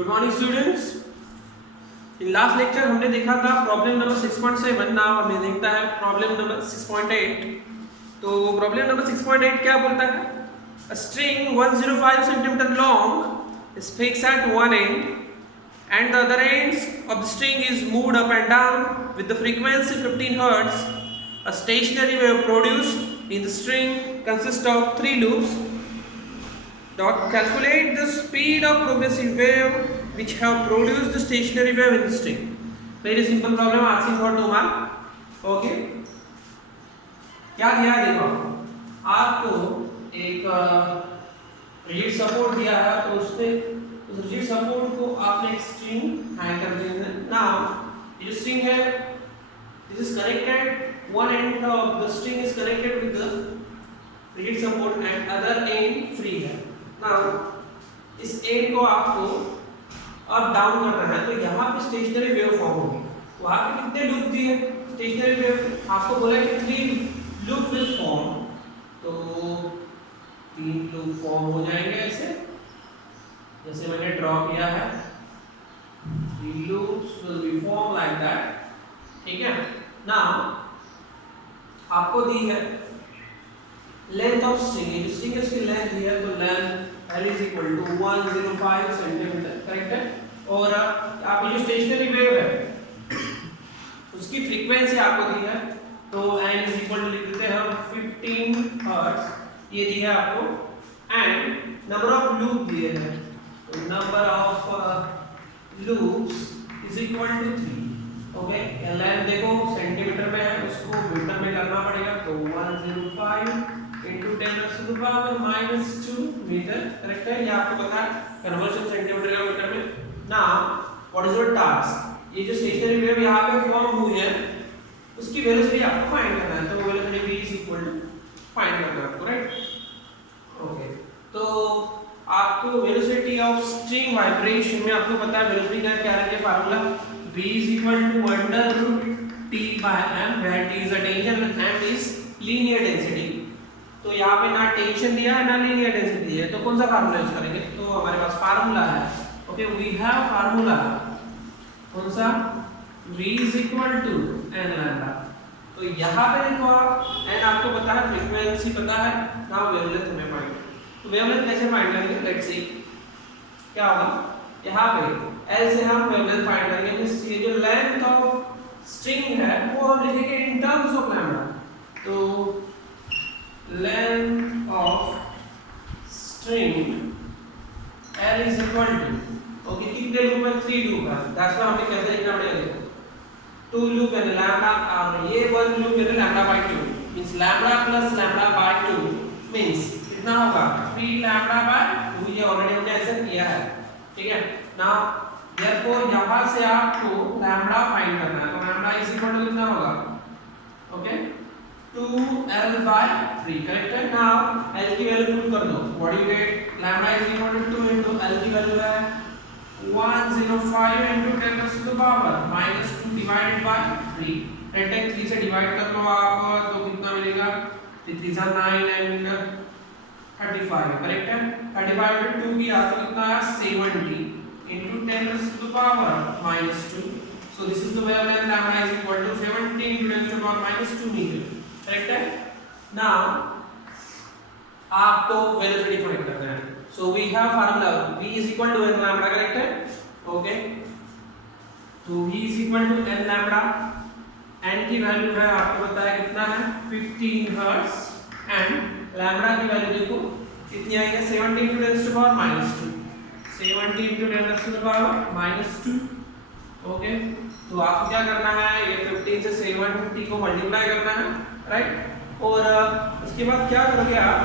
Good morning students. In last lecture हमने देखा था प्रॉब्लम नंबर 6.7। नाउ हमें देखता है प्रॉब्लम नंबर 6.8। तो प्रॉब्लम नंबर 6.8 क्या बोलता है? A string 105 cm long is fixed at one end and the other ends of the string is moved up and down with the frequency 15 Hz. A stationary wave produced in the string consists of 3 loops. Calculate the speed of progressive wave which have produced the stationary wave in the string. Very simple problem asking for 2 mark. Okay. क्या दिया है देखो, आपको एक rigid support दिया है, तो उसपे उस रिजिड सपोर्ट को आपने एक स्ट्रिंग हैंग कर देना है। नाउ ये स्ट्रिंग है, this is connected, one end of the string is connected with the rigid support and other end free है। Now, इस एंड को आपको अप डाउन करना है, तो यहाँ पे स्टेशनरी वेव फॉर्म होगी। वहाँ पे कितने लूप दिए स्टेशनरी वेव? आपको बोला कि 3 लूप विल फॉर्म, तो 3 लूप फॉर्म हो जाएंगे ऐसे, जैसे मैंने ड्रॉ किया है। 3 loops will be form like that. ठीक है। नाउ आपको दी है लेंथ ऑफ स्ट्रिंग, स्ट्रिंग की लेंथ दी है, तो length L is equal to 105 centimetre, correct है। और आपको जो स्टेशनरी वेव है उसकी फ्रीक्वेंसी आपको दी है, तो n is equal to लिख देते हैं हम 15 हर्ट्ज, ये दी है आपको। एंड नंबर ऑफ लूप दिए हैं, तो number of loops is equal to 3। Okay, length देखो सेंटीमीटर में है, उसको मीटर में करना पड़ेगा, तो 105 into 10 to the power -2 metre, correct है। ये आपको पता है कन्वर्जन सेंटीमीटर का मीटर में। Now what is your task? ये जो स्टेशनरी वेव यहाँ पे फॉर्म हुई है उसकी वेलोसिटी आपको फाइंड करना है, तो velocity v is equal to find करना है आपको, राइट। ओके, तो आपको वेलोसिटी ऑफ स्ट्रिंग वाइब्रेशन में आपको पता है वेलोसिटी का क्या है formula, v is equal to √t/m, where t is a tension and m is linear density। तो यहाँ पे ना टेंशन दिया है ना लीनियर डेंसिटी है, तो कौन सा फार्मूला यूज करेंगे? तो हमारे पास फार्मूला है, ओके, वी हैव फार्मूला, कौन सा? v is equal to n lambda. तो यहाँ पे देखो आप, n आपको पता है, फ्रीक्वेंसी पता है, नाउ वेवलेंथ हमें फाइंड। तो वेवलेंथ कैसे फाइंड करेंगे? लेट्स सी क्या होगा। यहाँ पे L से हम वेवलेंथ फाइंड करेंगे, मींस ये जो लेंथ ऑफ स्ट्रिंग है वो हम लिखेंगे इन टर्म्स ऑफ लैम्डा। तो length of string L is equal to, okay, कितने लूप है? 3 लूप है, दैट्स व्हाई हमें कैसे लिखना पड़ेगा देखो, 2 लूप है लैम्डा, और ये 1 लूप है lambda by 2, means lambda plus lambda by 2 means कितना होगा? 3 लैम्डा बाय 2। ये ऑलरेडी हमने ऐसे किया है, ठीक है। नाउ देयरफॉर यहां से आपको लैम्डा फाइंड करना है, तो लैम्डा इज इक्वल टू कितना होगा? ओके, 2L by 3, करेक्ट है। नाउ L की वैल्यू पुट कर दो, what you get? Lambda is equal to 2 into L की वैल्यू है 105 into 10 to the power -2 divided by 3। Right है, 3 से डिवाइड कर लो आप, तो कितना मिलेगा? 3 3 9 and 35, करेक्ट है। 35 into 2 किया तो कितना है? 70 into 10 to the power -2। So this is the wavelength, lambda is equal to 70 into 10 to the power -2 meter, correct है। नाउ आपको वेलोसिटी फाइंड करना है, so we have formula v is equal to n lambda, correct है। Okay, तो v is equal to n lambda, n की value है आपको पता है कितना है? 15 हर्ट्ज, एंड लैम्डा की वैल्यू देखो कितनी आएगी? 70 into 10 to the power -2, 70 into 10 to the power -2। Okay, तो आपको क्या करना है? ये 15 से 70 को मल्टीप्लाई करना है, राइट। और उसके बाद क्या करोगे आप?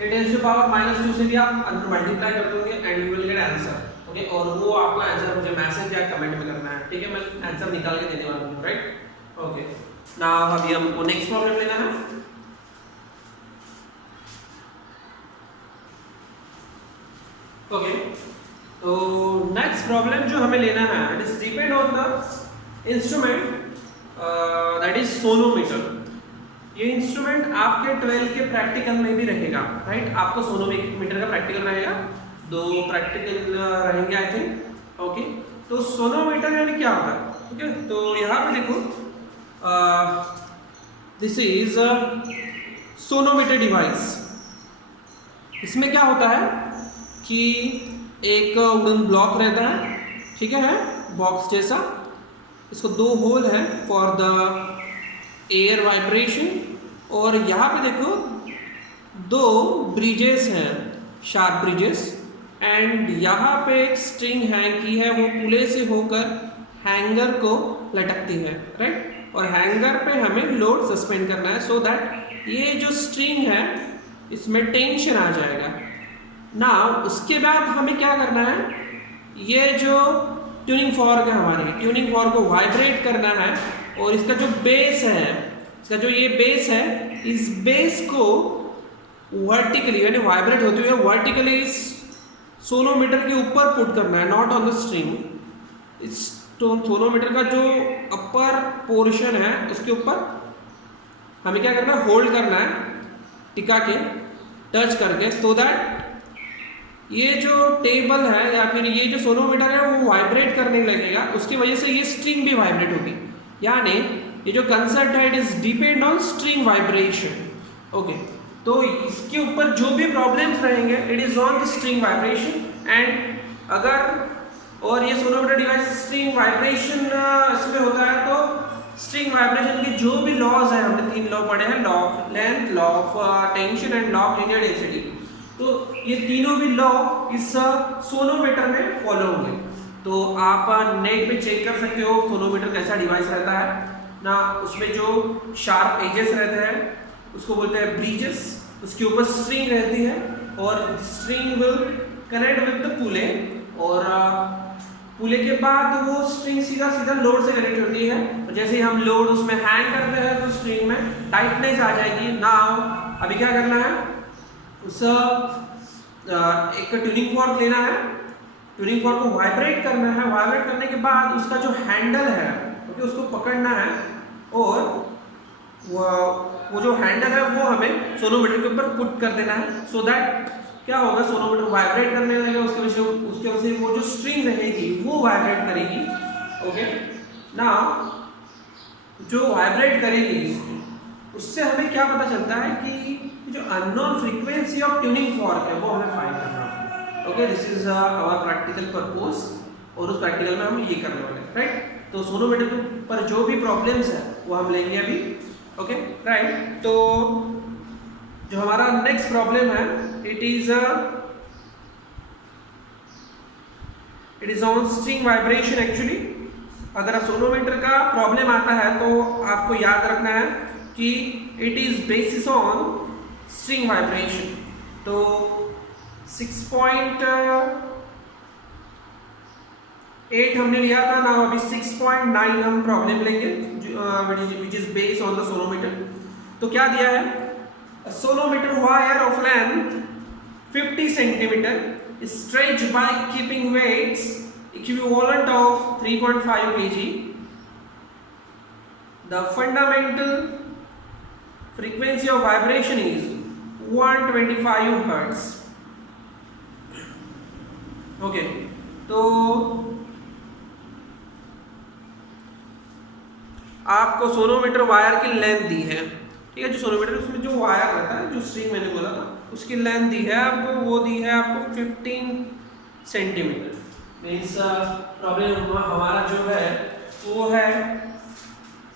ये 10 टू पावर -2 से भी आप मल्टीप्लाई कर दोगे and you will get answer. Okay, और वो आपका आंसर मुझे मैसेज या कमेंट में करना है, ठीक है। मैं आंसर निकाल के देने वाला हूँ, राइट। ओके, नाउ अभी हमको नेक्स्ट प्रॉब्लम लेना है। ओके, तो नेक्स्ट प्रॉब्लम जो हमें लेना है, it is depend on the instrument that is sonometer. ये इंस्ट्रूमेंट आपके 12 के प्रैक्टिकल में भी रहेगा, राइट। आपको सोनोमीटर का प्रैक्टिकल रहेगा, 2 प्रैक्टिकल रहेंगे आई थिंक। ओके, तो सोनोमीटर यानी क्या होता है? ओके, तो यहाँ पे देखो, दिस इज सोनोमीटर डिवाइस। इसमें क्या होता है कि एक वुडन ब्लॉक रहता है, ठीक है, बॉक्स जैसा। इसको 2 होल है फॉर द एयर वाइब्रेशन, और यहाँ पे देखो 2 ब्रिजेस हैं, शार्प ब्रिजेस, एंड यहाँ पे एक स्ट्रिंग हैंग की है, वो पुले से होकर हैंगर को लटकती है, राइट। और हैंगर पे हमें लोड सस्पेंड करना है, सो दैट ये जो स्ट्रिंग है इसमें टेंशन आ जाएगा ना। उसके बाद हमें क्या करना है, ये जो ट्यूनिंग फॉर्क है हमारी, ट्यूनिंग फॉर्क को वाइब्रेट करना है, और इसका जो बेस है, इसका जो ये बेस है, इस बेस को वर्टिकली यानी वाइब्रेट होते हुए वर्टिकली इस सोनोमीटर के ऊपर पुट करना है, नॉट ऑन द स्ट्रिंग। इस सोनोमीटर का जो अपर पोर्शन है उसके ऊपर हमें क्या करना है, होल्ड करना है टिका के, टच करके, सो दैट ये जो टेबल है या फिर ये जो सोनोमीटर है वो वाइब्रेट करने लगेगा, उसकी वजह से ये स्ट्रिंग भी वाइब्रेट होगी। यानी ये जो कंसेप्ट है, it is depend on string vibration. Okay, तो इसके ऊपर जो भी प्रॉब्लम्स रहेंगे, it is on the string vibration. And अगर और ये सोनोमीटर डिवाइस स्ट्रिंग वाइब्रेशन इसमें होता है, तो स्ट्रिंग वाइब्रेशन के जो भी लॉज है, हमने 3 लॉ पढ़े हैं, law of length, law of tension and law of linear density. तो ये तीनों भी लॉ इस सोनोमीटर में फॉलो होंगे। तो आप नेट पे चेक कर सकते हो सोनोमीटर कैसा डिवाइस रहता है ना। उसमें जो शार्प एजेस रहते हैं उसको बोलते हैं ब्रिजेस, उसके ऊपर स्ट्रिंग रहती है, और string will connect with the pulley, और पुले के बाद वो स्ट्रिंग सीधा सीधा लोड से कनेक्ट होती है। और जैसे ही हम लोड उसमें हैंग करते हैं तो स्ट्रिंग में टाइटनेस आ जाएगी। नाउ अभी क्या करना है, उस एक ट्यूनिंग फॉर्क लेना है, ट्यूनिंग फॉर्क को वाइब्रेट करना है, वाइब्रेट करने के बाद उसका जो हैंडल है, ओके, उसको पकड़ना है, और वो जो हैंडल है वो हमें सोनोमीटर के ऊपर पुट कर देना है, सो दैट क्या होगा, सोनोमीटर वाइब्रेट करने लगेगा, उसके वजह से वो जो स्ट्रिंग रहेगी वो वाइब्रेट करेगी। ओके, ना जो वाइब्रेट करेगी उससे हमें क्या पता चलता है कि जो unknown frequency of tuning fork है वो हमें फाइंड करना है। Okay, this is our practical purpose, और उस प्रैक्टिकल में हम ये करने वाले हैं, राइट। तो सोनोमीटर पर जो भी प्रॉब्लम्स है वो हम लेंगे अभी। Okay, right. तो जो हमारा नेक्स्ट प्रॉब्लम है, it is on string vibration. Actually अगर सोनोमीटर का प्रॉब्लम आता है तो आपको याद रखना है कि it is basis on string vibration. तो 6.8 हमने लिया था ना, अभी 6.9 हम प्रॉब्लम लेंगे, which is based on the sonometer. तो क्या दिया है, sonometer wire of length 50 centimetre stretched by keeping weights equivalent of 3.5 kg. The fundamental frequency of vibration is 125 Hz. Okay, तो आपको सोनोमीटर वायर की लेंथ दी है, ठीक है। जो सोनोमीटर उसमें जो वायर रहता है, जो स्ट्रिंग मैंने बोला था, उसकी लेंथ दी है आपको, वो दी है आपको 15 सेंटीमीटर। मीन्स प्रॉब्लम हमारा जो है वो है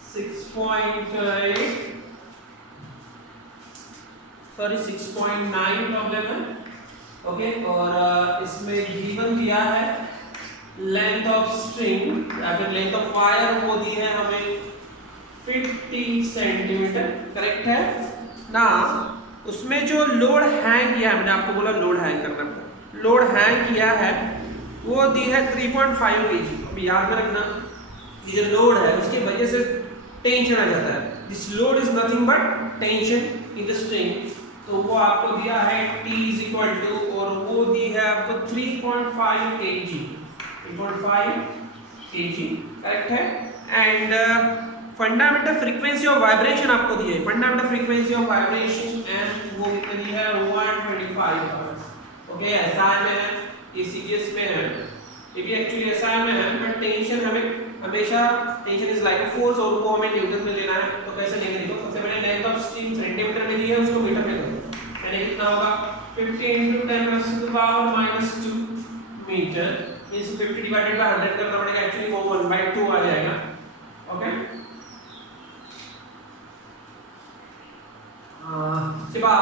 6.9 प्रॉब्लम है। ओके, और इसमें गिवन दिया है लेंथ ऑफ स्ट्रिंग या फिर लेंथ ऑफ वायर, वो दी है हमें 50 सेंटीमीटर, करेक्ट है ना। उसमें जो लोड हैंग किया है, मैंने आपको बोला लोड हैंग करना, लोड हैंग किया है वो दी है 3.5 kg। अभी याद में रखना, ये जो लोड है उसकी वजह से टेंशन आ जाता है। This load is nothing but tension in the string. तो वो आपको दिया है T इज इक्वल टू, और वो दी है आपको 3.5 kg, 3.5 kg, करेक्ट है। And fundamental frequency of vibration आपको दी है, fundamental frequency of vibration, and वो कितनी है 125 हर्ट्ज। ओके एसआई में है, ये सीजीएस में है, ये भी एक्चुअली एसआई में है, बट टेंशन हमें हमेशा tension is like a force और वो हमें न्यूटन में लेना है। तो कैसे लेंगे देखो, सबसे पहले लेंथ ऑफ स्ट्रिंग सेंटीमीटर में दी है, उसको मीटर में करो, यानी कितना होगा 50 × 10⁻⁻² मीटर, मींस 50 डिवाइडेड बाय 100 करना पड़ेगा, एक्चुअली वो 1/2 आ जाएगा। ओके इसके बाद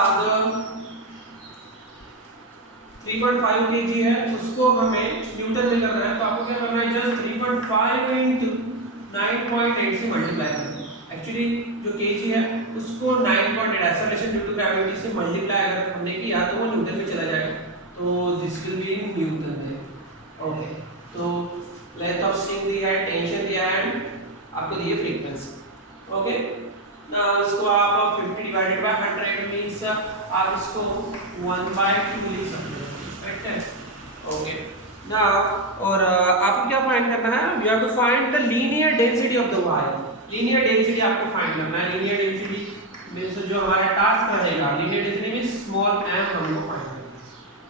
3.5 kg है, उसको हमें न्यूटन में करना है, तो आपको क्या करना है, जस्ट 3.5 × 9.8 से मल्टीप्लाई करना है। एक्चुअली जो kg है उसको 9.8 एक्सेलरेशन ड्यू टू ग्रेविटी से मल्टीप्लाई अगर हमने किया तो वो न्यूटन में चला जाएगा, तो this will be in newton है। ओके तो लेंथ ऑफ स्ट्रिंग दिया है, टेंशन दिया है, आपको दी है फ्रीक्वेंसी। ओके ना इसको आप 50 डिवाइडेड बाय 100 मींस आप इसको 1/2 लिख सकते हो, करेक्ट है। ओके ना और आपको क्या फाइंड करना है, you have to find the linear density of the wire. Linear density आपको फाइंड करना है। लीनियर डेंसिटी मींस जो हमारा टास्क रहेगा, linear density means small m हमको फाइंड करना है,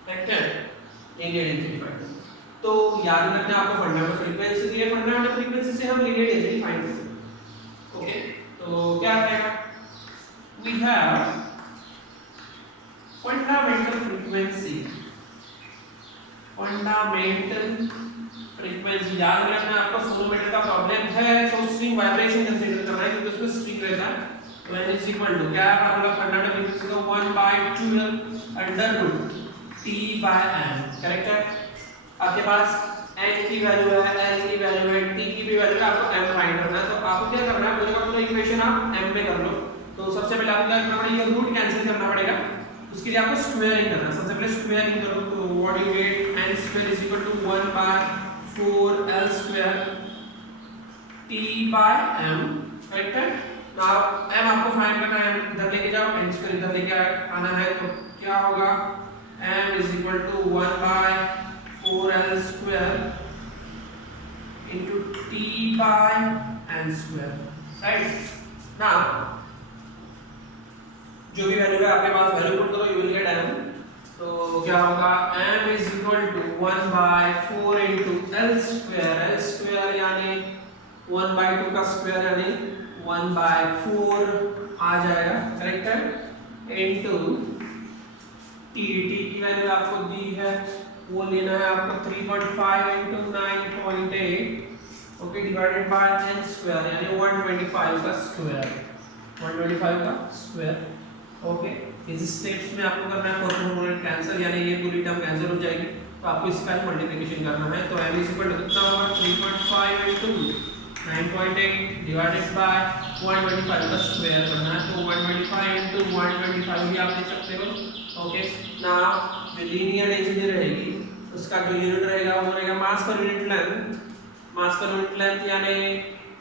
करेक्ट है। लीनियर डेंसिटी फाइंड करना, तो याद रखना आपको फंडामेंटल फ्रीक्वेंसी दी है, फंडामेंटल फ्रीक्वेंसी से हम लीनियर डेंसिटी फाइंड कर सकते हैं। ओके तो क्या रहेगा, we have fundamental frequency, fundamental frequency याद रखना आपको। सोनोमीटर का प्रॉब्लम है तो स्ट्रिंग वाइब्रेशन कंसीडर करना है, क्योंकि उसमें स्ट्रिंग रहता है। तो n इज इक्वल टू क्या है फॉर्मूला फंडामेंटल फ्रीक्वेंसी का 1/2 T/m, करेक्ट है। आपके पास n की वैल्यू है, l की वैल्यू है, t की भी वैल्यू है, आपको m फाइंड करना है। तो आपको क्या करना है, पूरा का पूरा इक्वेशन आप m पे कर लो। तो सबसे पहले आपको क्या करना पड़ेगा, ये रूट कैंसिल करना पड़ेगा, उसके लिए आपको स्क्वायरिंग करना है। सबसे पहले स्क्वायरिंग करो, तो what you get, n² is equal to 1/4l² T/m, correct है। तो आप m आपको फाइंड करना है, इधर लेके जाओ, n² इधर लेके आना है, तो क्या होगा, m is equal to 1/4l² into T/n², right. Now जो भी वैल्यू है आपके पास वैल्यू पुट करो, यू विल गेट m। तो क्या होगा, m is equal to 1/4 × l² यानी 1/2 का स्क्वायर यानी 1/4 आ जाएगा, करेक्ट है, इनटू t की वैल्यू आपको दी है, वो लेना है आपको 3.5 × 9.8, ओके, डिवाइडेड बाय n² यानी 125 का स्क्वायर, 125 का स्क्वायर। ओके इस स्टेप्स में आपको करना है 4 कैंसिल, यानी ये पूरी टर्म कैंसिल हो जाएगी, तो आपको इसका ही मल्टीप्लिकेशन करना है। तो m इज इक्वल टू कितना होगा, 3.5 × 9.8 डिवाइडेड बाय 125 का स्क्वायर करना है, तो 125 × 125 भी आप लिख सकते हो। ओके ना जो लीनियर डेंसिटी रहेगी उसका जो यूनिट रहेगा वो रहेगा मास पर यूनिट लेंथ, मास पर यूनिट लेंथ यानी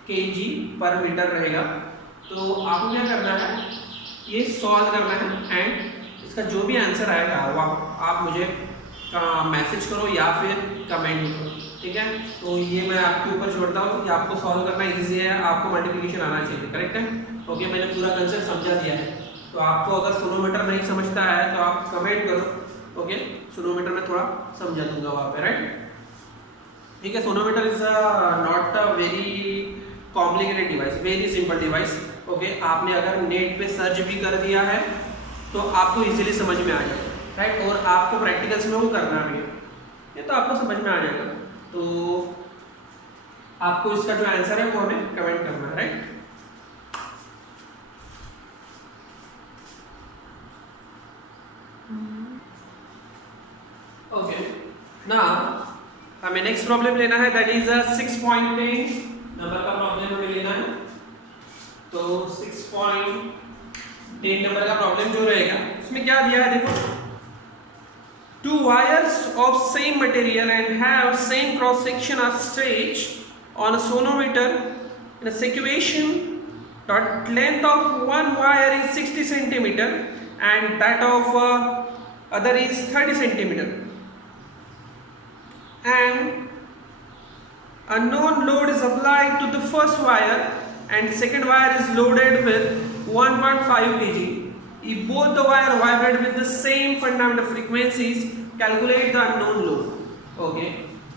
kg/मीटर रहेगा। तो आपको क्या करना है, ये सॉल्व करना है एंड इसका जो भी आंसर आएगा वो आप मुझे मैसेज करो या फिर कमेंट करो, ठीक है। तो ये मैं आपके ऊपर छोड़ता हूँ कि आपको सॉल्व करना इजी है, आपको मल्टीप्लिकेशन आना चाहिए, करेक्ट है। ओके मैंने पूरा कंसेप्ट समझा दिया है, तो आपको अगर सोनोमीटर नहीं समझता है तो आप कमेंट करो। ओके सोनोमीटर में थोड़ा समझा दूंगा वहाँ पे, राइट, ठीक है। Sonometer is not a very complicated device, very simple device. Okay आपने अगर नेट पे सर्च भी कर दिया है तो आपको इजीली समझ में आ जाएगा, राइट, और आपको प्रैक्टिकल्स में वो करना भी है, ये तो आपको समझ में आ जाएगा। तो आपको इसका जो आंसर है वो हमें कमेंट करना है, राइट। ओके नाउ हमें नेक्स्ट प्रॉब्लम लेना है, दैट इज 6.10 नंबर का प्रॉब्लम हमें लेना है। तो 6.10 नंबर का प्रॉब्लम जो रहेगा उसमें क्या दिया है, देखो, two wires of same material and have same cross section are stretched on a sonometer in a situation that length of one wire is 60 centimeter and that of other is 30 centimeter, and unknown load is applied to the first wire and second wire is loaded with 1.5 kg if both the wire vibrate with the same fundamental frequencies, calculate the unknown load. Okay,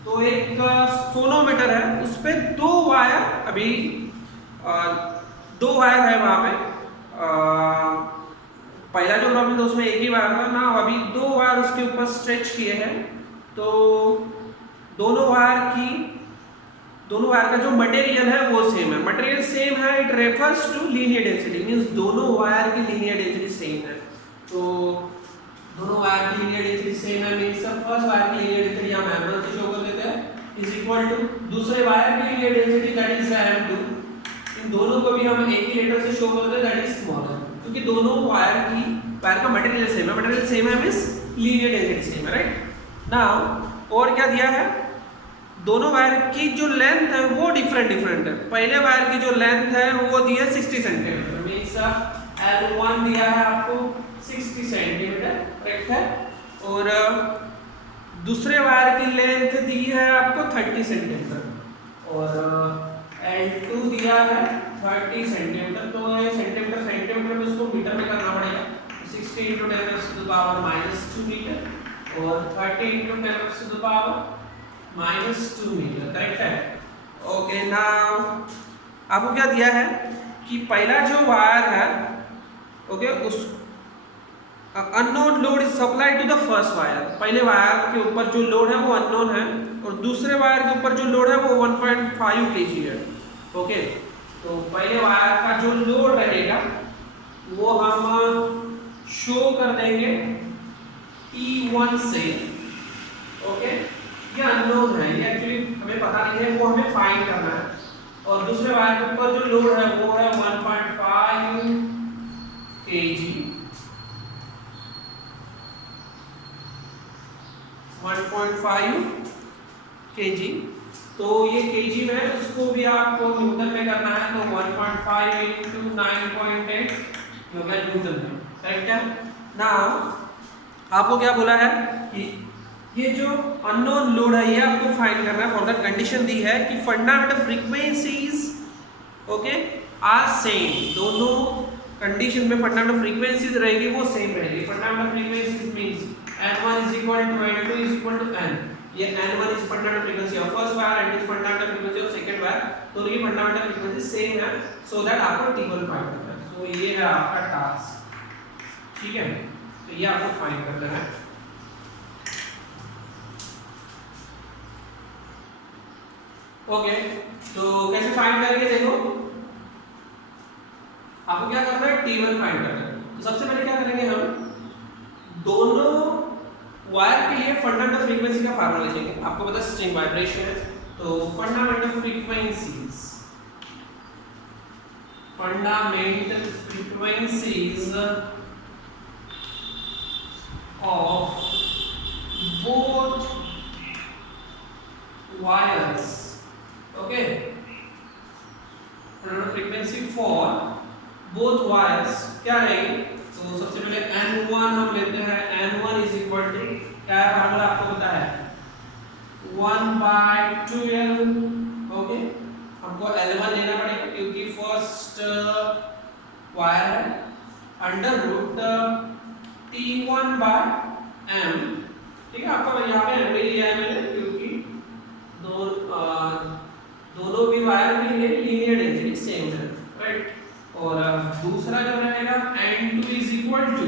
तो एक sonometer है, उस पे दो wire, अभी दो wire है वहां पे, पहला जो प्रॉब्लम था उसमें एक ही वायर था ना, अभी दो वायर उसके ऊपर स्ट्रेच किए हैं, तो दोनों वायर का जो मटेरियल है वो सेम है, मटेरियल सेम है, it refers to linear density, means दोनों वायर की लीनियर डेंसिटी सेम है, तो दोनों वायर की लीनियर डेंसिटी सेम है, मींस फर्स्ट वायर की लीनियर डेंसिटी हम m1 से शो कर देते हैं इज इक्वल टू दूसरे वायर की linear density that is m2, इन दोनों को भी हम एक ही लेटर से शो कर देते हैं दैट इज स्मॉलर, क्योंकि दोनों वायर का मटेरियल सेम है, मींस लीनियर डेंसिटी सेम है, राइट। नाउ और क्या दिया है, दोनों वायर की जो लेंथ है वो डिफरेंट है, पहले वायर की जो लेंथ है वो दी है 60 सेंटीमीटर, मींस L1 दिया है आपको 60 सेंटीमीटर, करेक्ट है, और दूसरे वायर की लेंथ दी है आपको 30 सेंटीमीटर, और L2 दिया है 30 सेंटीमीटर, तो ये सेंटीमीटर में इसको मीटर में करना पड़ेगा, 60 × 10⁻⁻2 मीटर और 30 × 10⁻⁻2 मीटर, करेक्ट है। ओके, नाउ आपको क्या दिया है कि पहला जो वायर है, ओके, उस unknown load is supplied to the first wire, पहले वायर के ऊपर जो लोड है वो अननोन है, और दूसरे वायर के ऊपर जो लोड है वो 1.5 kg है, ओके, तो पहले वायर का जो लोड रहेगा वो हम शो कर देंगे T1 से, ओके, ये अननोन है, ये एक्चुअली हमें पता नहीं है, वो हमें फाइंड करना है, और दूसरे वायर के ऊपर जो लोड है वो है 1.5 kg, 1.5 kg, तो ये kg में है, उसको भी आपको न्यूटन में करना है, तो 1.5 × 9.8 होगा न्यूटन में, करेक्ट है। नाउ आपको क्या बोला है कि ये जो अननोन लोड है ये आपको फाइंड करना है, फॉर द कंडीशन दी है कि fundamental frequencies, okay, are same, दोनों कंडीशन में फंडामेंटल फ्रीक्वेंसीज रहेगी वो सेम रहेगी, fundamental frequencies means n1 = n2 = n, ये n1 is fundamental frequency of first wire and is fundamental frequency of second wire, दोनों की फंडामेंटल फ्रीक्वेंसी सेम है, so that आपको T1 फाइंड करना है, तो ये है आपका टास्क, ठीक है, तो ये आपको फाइंड करना है। ओके, तो कैसे फाइंड करेंगे, देखो आपको क्या करना है, T1 फाइंड करना है, तो सबसे पहले क्या करेंगे, हम दोनों वायर के लिए फंडामेंटल फ्रीक्वेंसी का फार्मूला लिखेंगे, आपको पता है स्ट्रिंग वाइब्रेशन है, तो fundamental frequencies of both wires, okay, frequency for both wires क्या रहेगी, तो सबसे पहले n1 हम लेते हैं, n1 इज इक्वल टू क्या है फार्मूला आपको पता है 1/2L, ओके, हमको L1 लेना पड़ेगा क्योंकि फर्स्ट वायर है, अंडर रूट T1/m, ठीक है, आपको यहाँ पे m लिया है मैंने क्योंकि दोनों भी वायर के लिए लीनियर डेंसिटी सेम है, राइट, और दूसरा जो रहेगा n2 is equal to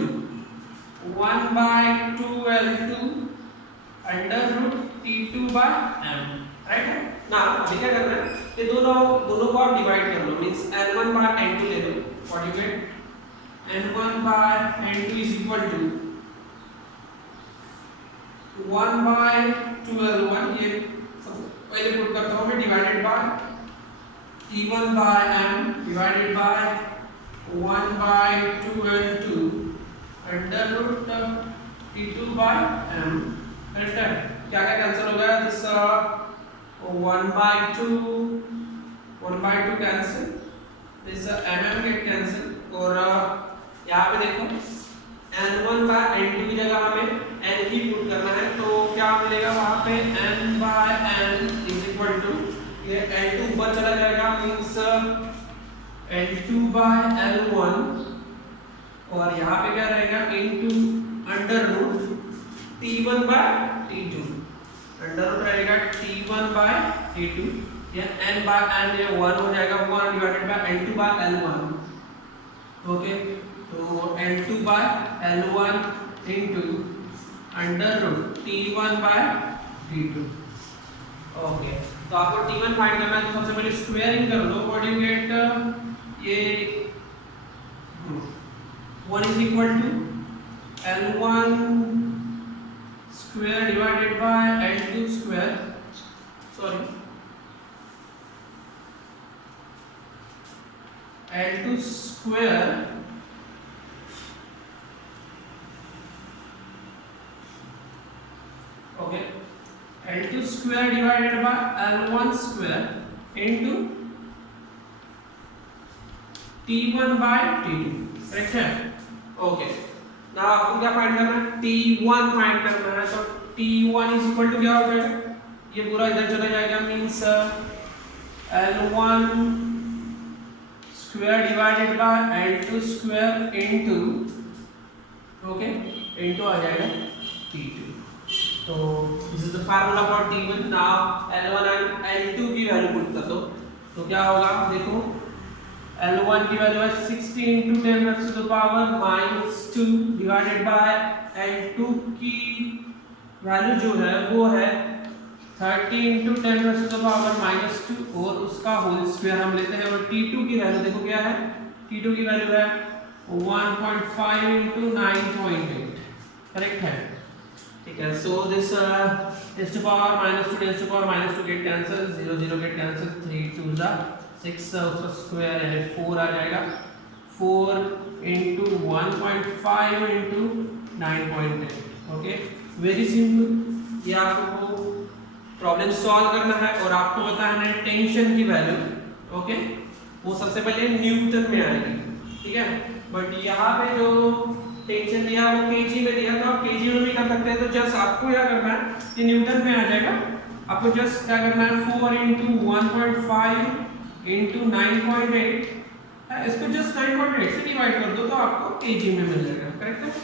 1/2L2 under root T2/m, right. ना अभी क्या करना है, ये दोनों को आप डिवाइड कर लो, मींस n1/n2 ले लो, what you get, n1/n2 is equal to 1/2L1, ये पहले पुट करता हूं मैं, divided by T1/m divided by 1/2L2 under root T2/m, correct है, क्या क्या कैंसिल हो गया, this 1/2 cancel, this get cancel, और यहाँ पे देखो n1/n2 की जगह हमें n ही पुट करना है, तो क्या मिलेगा वहां पे n/n इज इक्वल टू, ये L2 ऊपर चला जाएगा, मींस L2/L1, और यहाँ पे क्या रहेगा into under root T1 by T2, under root रहेगा T1 बाय T2, या n बाय n ये 1 हो जाएगा, 1 divided by L2 by L1, okay. तो L2 by L1 into under root T1 by T2, okay. तो आपको T1 फाइंड करना है, तो सबसे पहले स्क्वायरिंग कर लो। व्हाट यू गेट, ये 1 is equal to L1 square divided by L2 square, sorry L2 square okay, L2 square divided by L1 square into T1 by T2, correct है, ओके। नाउ आपको क्या फाइंड करना है, T1 find करना है। तो T1 is equal to क्या हो जाएगा, ये पूरा इधर चला जाएगा, means L1 square divided by L2 square into, okay, into आ जाएगा T2। तो this is the formula for T1। Now L1 and L2 की वैल्यू पुट कर दो, तो क्या होगा, देखो L1 की वैल्यू है 60 into 10 raised to the power -2 divided by L2 की वैल्यू जो है वो है 30 into 10 raised to the power -2 और उसका होल स्क्वायर हम लेते हैं। और T2 की वैल्यू देखो क्या है, T2 की वैल्यू है 1.5 into 9.8, करेक्ट है, ठीक है। So this raised to power -2 raised to power -2 get cancel, 0 0 get cancel, 3 2 जा 6 उसका स्क्वायर यानी 4 आ जाएगा, 4 into 1.5 into 9.8, okay. Very simple, ये आपको प्रॉब्लम सॉल्व करना है और आपको बताना है टेंशन की वैल्यू, ओके। वो सबसे पहले न्यूटन में आएगी, ठीक है। बट यहाँ पे जो टेंशन दिया वो केजी में दिया, तो आप केजी में भी कर सकते हैं। तो जस्ट आपको क्या करना है, ये न्यूटन में आ जाएगा, आपको जस्ट क्या करना है 4 into 1.5 into 9.8, इसको जस्ट 9.8 से डिवाइड कर दो तो आपको केजी में मिल जाएगा, करेक्ट है।